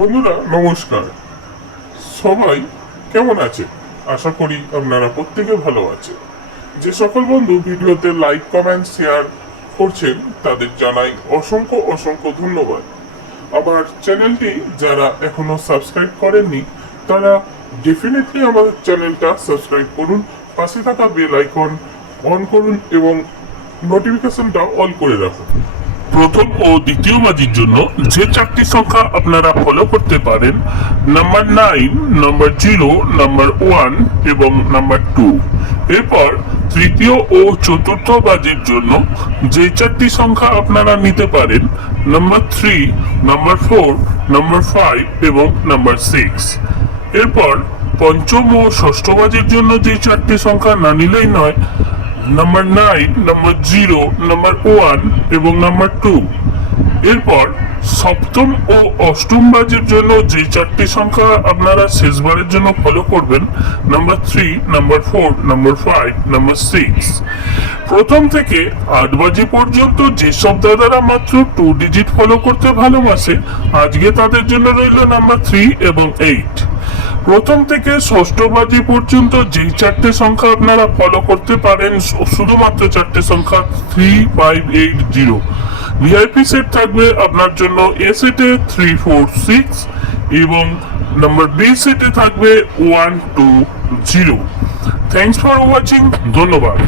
বন্ধুরা, নমস্কার। সবাই কেমন আছে? আশা করি আপনারা প্রত্যেকে ভালো আছে। যে সকল বন্ধু ভিডিওতে লাইক কমেন্ট শেয়ার করছেন, তাদের জানাই অসংখ্য অসংখ্য ধন্যবাদ। আবার চ্যানেলটি যারা এখনও সাবস্ক্রাইব করেননি, তারা ডেফিনেটলি আমার চ্যানেলটা সাবস্ক্রাইব করুন, পাশে থাকা বেল আইকন অন করুন এবং নোটিফিকেশনটা অল করে রাখুন। প্রথম ও দ্বিতীয় বাজির জন্য যে চারটি সংখ্যা আপনারা ফলো করতে পারেন number nine number zero number one এবং নাম্বার টু এরপর তৃতীয় ও চতুর্থ বাজির জন্য যে চারটি সংখ্যা আপনারা নিতে পারেন number three number four number five এবং নাম্বার সিক্স এরপর পঞ্চম ও ষষ্ঠ বাজির জন্য যে চারটি সংখ্যা না নিলেই নয় number nine number zero number one এবং নাম্বার টু এরপর সপ্তম ও অষ্টম বাজের জন্য যে চারটি সংখ্যা আপনারা শেষবারের জন্য ফলো করবেন number three number four number five number six প্রথম থেকে আট বাজে পর্যন্ত যেসব দাদারা মাত্র টু ডিজিট ফলো করতে ভালোবাসে, আজকে তাদের জন্য রইল নাম্বার থ্রি এবং এইট প্রথম থেকে ষষ্ঠ বাজি পর্যন্ত যে চারটে সংখ্যা আপনারা ফলো করতে পারেন শুধুমাত্র চারটে সংখ্যা three five eight zero VIP set থাকবে আপনার জন্য এ সেটে থ্রি ফোর সিক্স এবং নাম্বার বি সেটে থাকবে one two zero thanks for watching ধন্যবাদ।